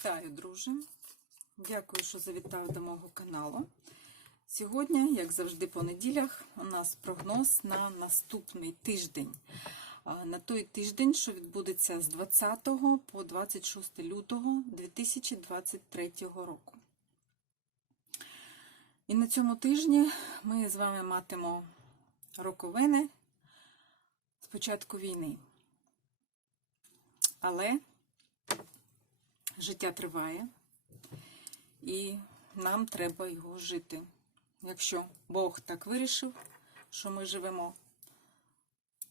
Вітаю, друже! Дякую, що завітав до мого каналу. Сьогодні, як завжди, по неділях, у нас прогноз на наступний тиждень. На той тиждень, що відбудеться з 20 по 26 лютого 2023 року. І на цьому тижні ми з вами матимо роковини з початку війни. Але життя триває, і нам треба його жити. Якщо Бог так вирішив, що ми живемо.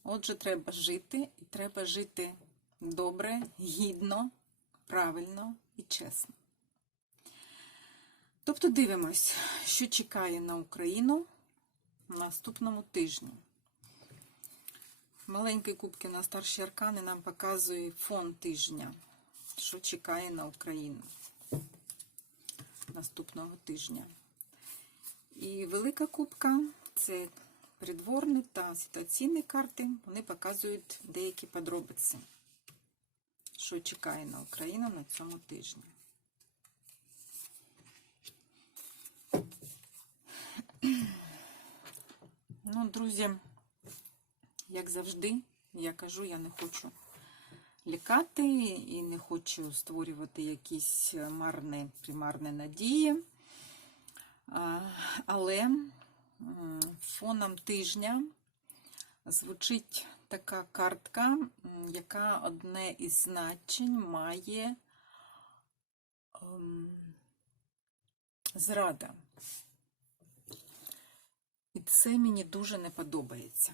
Отже, треба жити, і треба жити добре, гідно, правильно і чесно. Тобто дивимось, що чекає на Україну в наступному тижні. Маленькі кубки на старші аркани нам показує фон тижня, що чекає на Україну наступного тижня. І велика кубка це придворні та ситуаційні карти, вони показують деякі подробиці, що чекає на Україну на цьому тижні. Ну, друзі, як завжди, я кажу, я не хочу лякати і не хочу створювати якісь марні, примарні надії. Але фоном тижня звучить така картка, яка одне із значень має ем, зрада. І це мені дуже не подобається.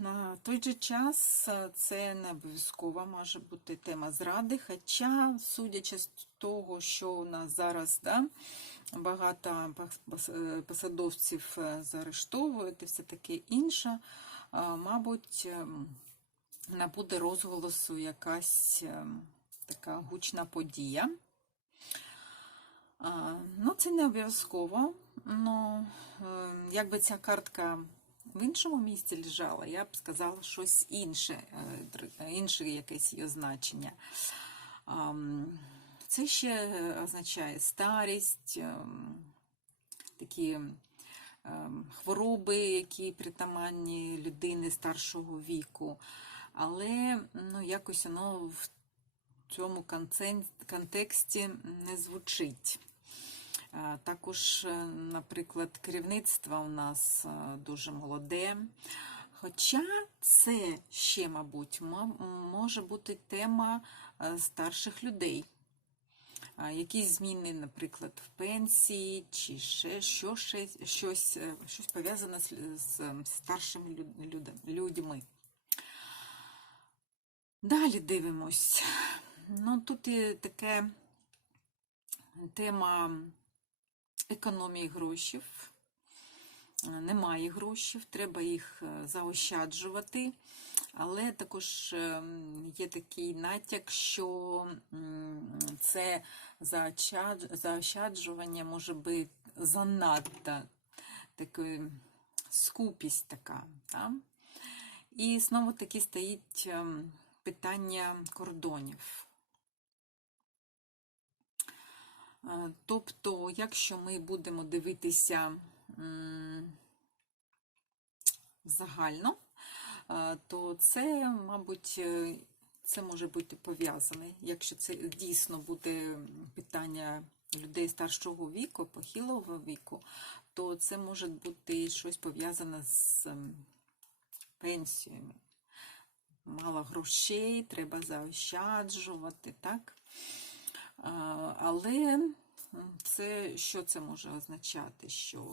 На той же час е, це не обов'язково може бути тема зради, хоча, судячи з того, що у нас зараз да, багато е, посадовців е, заарештовують і все таке інше, мабуть, ем, набуде розголосу якась ем, така гучна подія. Ну, це не обов'язково. Ну, е, якби ця картка в іншому місці лежала, я б сказала щось інше, е, інше якесь її значення. Це ще е, означає старість, ем, такі ем, хвороби, які притаманні людини старшого віку. Але ну, якось воно в цьому контексті не звучить. Е, Також, е, наприклад, керівництво у нас е, дуже молоде. Хоча це ще, мабуть, може бути тема старших людей. Якісь зміни, наприклад, в пенсії, чи ще що, ще щось, е, щось пов'язане з, старшими люд- люд- людьми. Далі дивимось. Ну, тут і таке тема економії грошів. Е, Немає грошей, треба їх е, заощаджувати. Але також ем, є такий натяк, що це заощаджування може бути занадто такою скупість така. Да? І знову таки стоїть ем, питання кордонів. Тобто, якщо ми будемо дивитися загально, е, то це, мабуть, е, це може бути пов'язане. Якщо це дійсно буде питання людей старшого віку, похилого віку, то це може бути щось пов'язане з пенсіями. Мало грошей, треба заощаджувати, так? Але це що це може означати? Що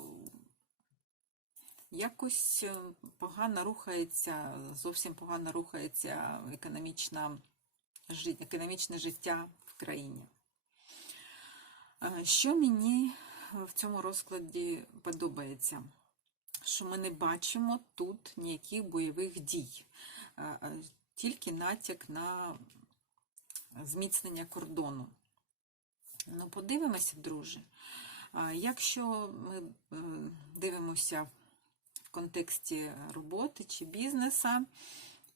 якось е, погано рухається, зовсім погано рухається економічна, економічне життя в країні. Що мені в цьому розкладі подобається? Що ми не бачимо тут ніяких бойових дій, тільки натяк на зміцнення кордону. Ну, подивимося, друже. Якщо ми е, дивимося в контексті роботи чи бізнеса,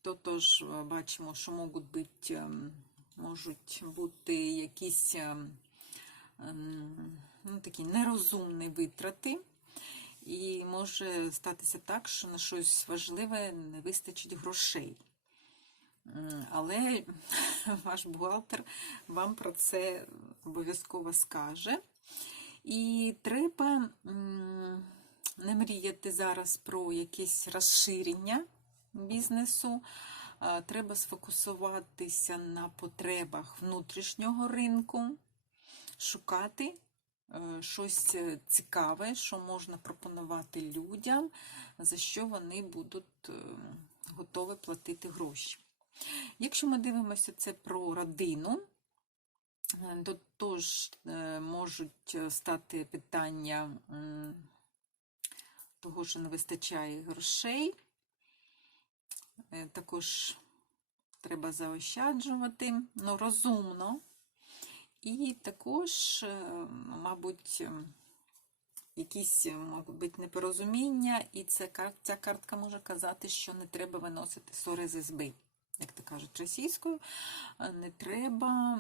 Тотож е, бачимо, що можуть бути, ем, можуть бути якісь ну, такі нерозумні витрати. І може статися так, що на щось важливе не вистачить грошей. М, Але ваш бухгалтер вам про це обов'язково скаже. І треба не мріяти зараз про якесь розширення бізнесу. Треба сфокусуватися на потребах внутрішнього ринку, шукати е, щось е, цікаве, що можна пропонувати людям, за що вони будуть е, готові платити гроші. Якщо ми дивимося це про родину, е, то тож е, можуть е, стати питання того, що не вистачає грошей. Також треба заощаджувати, ну, розумно. І також, мабуть, якісь, можуть непорозуміння, і ця, картка може казати, що не треба виносити ссори з ізби, як то кажуть російською. Е, Не треба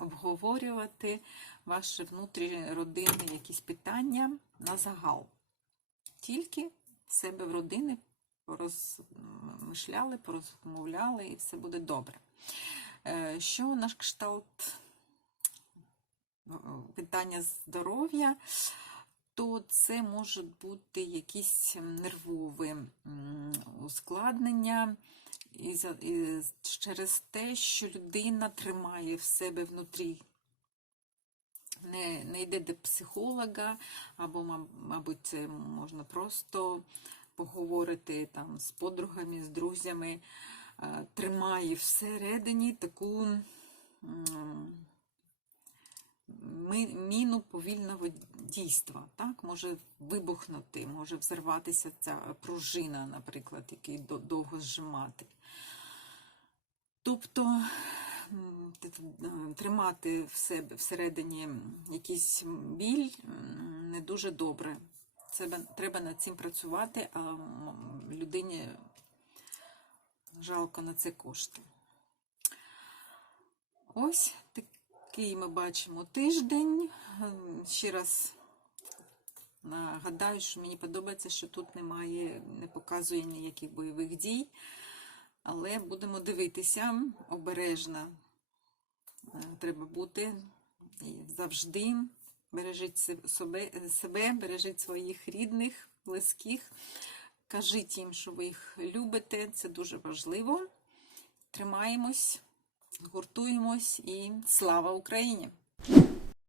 обговорювати ваші внутрішні родинні якісь питання на загал. Тільки в себе в родини порозмишляли, порозмовляли, і все буде добре. Е, Що наш кшталт е, питання здоров'я, то це можуть бути якісь нервові ускладнення через те, що людина тримає в себе внутрі. Не, не йде до психолога, або, мабуть, це можна просто поговорити там з подругами, з друзями, е, тримає всередині таку міну повільного дійства. Так? Може вибухнути, може взорватися ця пружина, наприклад, який довго зжимати. Тобто тримати в себе всередині якийсь біль не дуже добре. Це треба над цим працювати, а людині жалко на це кошти. Ось такий ми бачимо тиждень. Ще раз нагадаю, що мені подобається, що тут немає, не показує ніяких бойових дій. Але будемо дивитися обережно. Е, Треба бути і завжди. Бережіть себе, бережіть своїх рідних, близьких. Кажіть їм, що ви їх любите. Це дуже важливо. Тримаємось, гуртуємось і слава Україні!